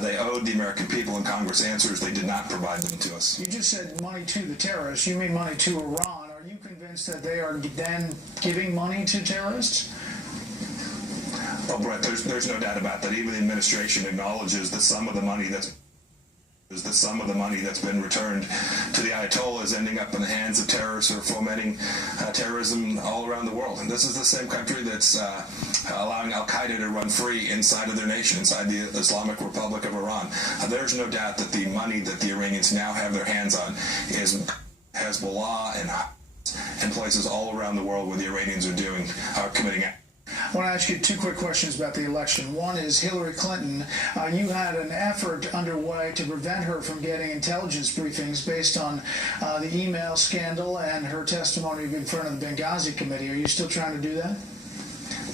They owed the American people and Congress answers. They did not provide them to us. You just said money to the terrorists. You mean money to Iran. Are you convinced that they are then giving money to terrorists? Well, Brett, there's no doubt about that. Even the administration acknowledges that some of the money that's been returned to the Ayatollah is ending up in the hands of terrorists who are fomenting terrorism all around the world. And this is the same country that's allowing Al-Qaeda to run free inside of their nation, inside the Islamic Republic of Iran. There's no doubt that the money that the Iranians now have their hands on is Hezbollah and places all around the world where the Iranians are committing acts. I want to ask you two quick questions about the election. One is Hillary Clinton. You had an effort underway to prevent her from getting intelligence briefings based on the email scandal and her testimony in front of the Benghazi committee. Are you still trying to do that?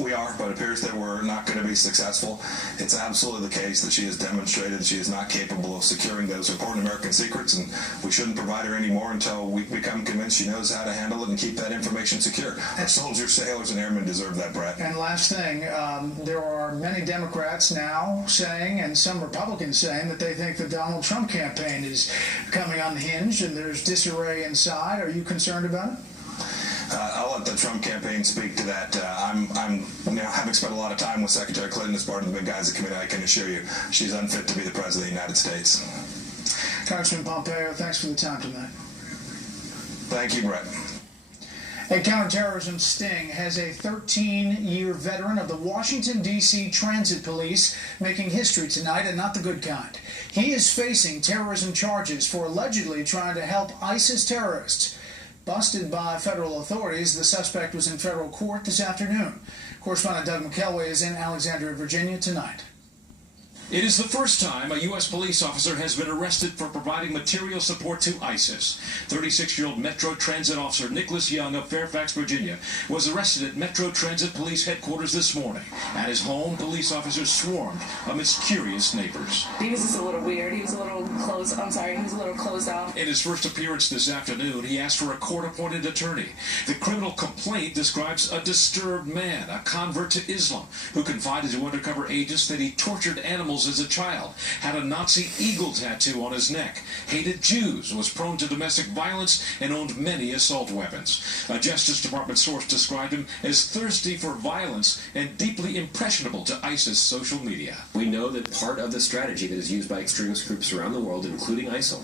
We are, but it appears that we're not going to be successful. It's absolutely the case that she has demonstrated that she is not capable of securing those important American secrets, and we shouldn't provide her anymore until we become convinced she knows how to handle it and keep that information secure. Our soldiers, sailors, and airmen deserve that, Brett. And last thing, there are many Democrats now saying, and some Republicans saying, that they think the Donald Trump campaign is coming unhinged and there's disarray inside. Are you concerned about it? I'll let the Trump campaign speak to that. Having spent a lot of time with Secretary Clinton as part of the Benghazi committee, I can assure you she's unfit to be the President of the United States. Congressman Pompeo, thanks for the time tonight. Thank you, Brett. A counterterrorism sting has a 13-year veteran of the Washington, D.C. Transit Police making history tonight, and not the good kind. He is facing terrorism charges for allegedly trying to help ISIS terrorists. Busted by federal authorities, the suspect was in federal court this afternoon. Correspondent Doug McKelway is in Alexandria, Virginia tonight. It is the first time a U.S. police officer has been arrested for providing material support to ISIS. 36-year-old Metro Transit officer Nicholas Young of Fairfax, Virginia, was arrested at Metro Transit Police headquarters this morning. At his home, police officers swarmed amidst curious neighbors. He was just a little weird. He was a little closed off. In his first appearance this afternoon, he asked for a court-appointed attorney. The criminal complaint describes a disturbed man, a convert to Islam, who confided to undercover agents that he tortured animals as a child, had a Nazi eagle tattoo on his neck, hated Jews, was prone to domestic violence, and owned many assault weapons. A Justice Department source described him as thirsty for violence and deeply impressionable to ISIS social media. We know that part of the strategy that is used by extremist groups around the world, including ISIL,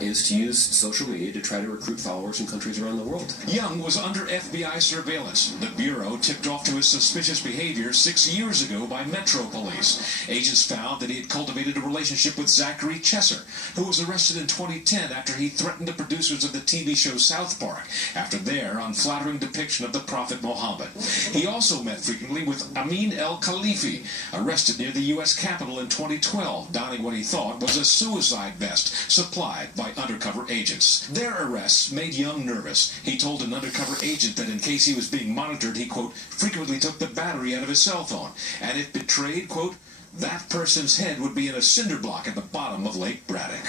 is to use social media to try to recruit followers in countries around the world. Young was under FBI surveillance. The Bureau tipped off to his suspicious behavior 6 years ago by Metro Police. Agents found that he had cultivated a relationship with Zachary Chesser, who was arrested in 2010 after he threatened the producers of the TV show South Park after their unflattering depiction of the Prophet Muhammad. He also met frequently with Amin El-Khalifi, arrested near the U.S. Capitol in 2012, donning what he thought was a suicide vest supplied by undercover agents. Their arrests made Young nervous. He told an undercover agent that in case he was being monitored, he, quote, frequently took the battery out of his cell phone, and if betrayed, quote, that person's head would be in a cinder block at the bottom of Lake Braddock.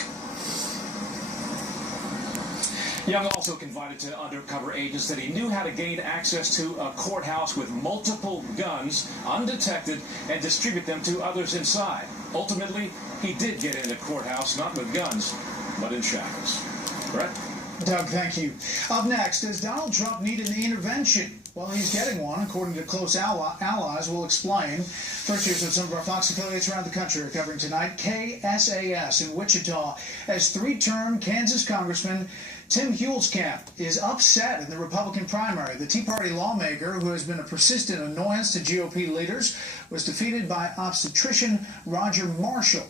Young also confided to undercover agents that he knew how to gain access to a courthouse with multiple guns undetected and distribute them to others inside. Ultimately, he did get in the courthouse, not with guns, but in shackles. Brett? Doug, thank you. Up next, does Donald Trump need an intervention? Well, he's getting one, according to close allies. We'll explain. First, here's what some of our Fox affiliates around the country are covering tonight. KSAS in Wichita, as three-term Kansas Congressman Tim Huelskamp is upset in the Republican primary. The Tea Party lawmaker, who has been a persistent annoyance to GOP leaders, was defeated by obstetrician Roger Marshall.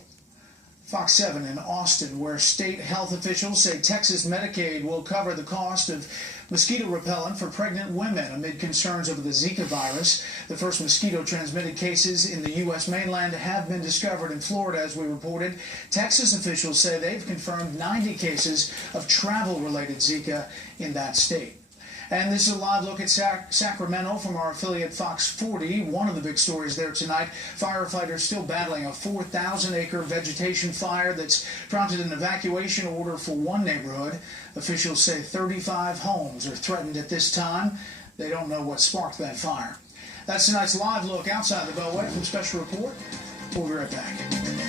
Fox 7 in Austin, where state health officials say Texas Medicaid will cover the cost of mosquito repellent for pregnant women amid concerns over the Zika virus. The first mosquito-transmitted cases in the U.S. mainland have been discovered in Florida, as we reported. Texas officials say they've confirmed 90 cases of travel-related Zika in that state. And this is a live look at Sacramento from our affiliate Fox 40. One of the big stories there tonight, firefighters still battling a 4,000-acre vegetation fire that's prompted an evacuation order for one neighborhood. Officials say 35 homes are threatened at this time. They don't know what sparked that fire. That's tonight's live look outside the Beltway from Special Report. We'll be right back.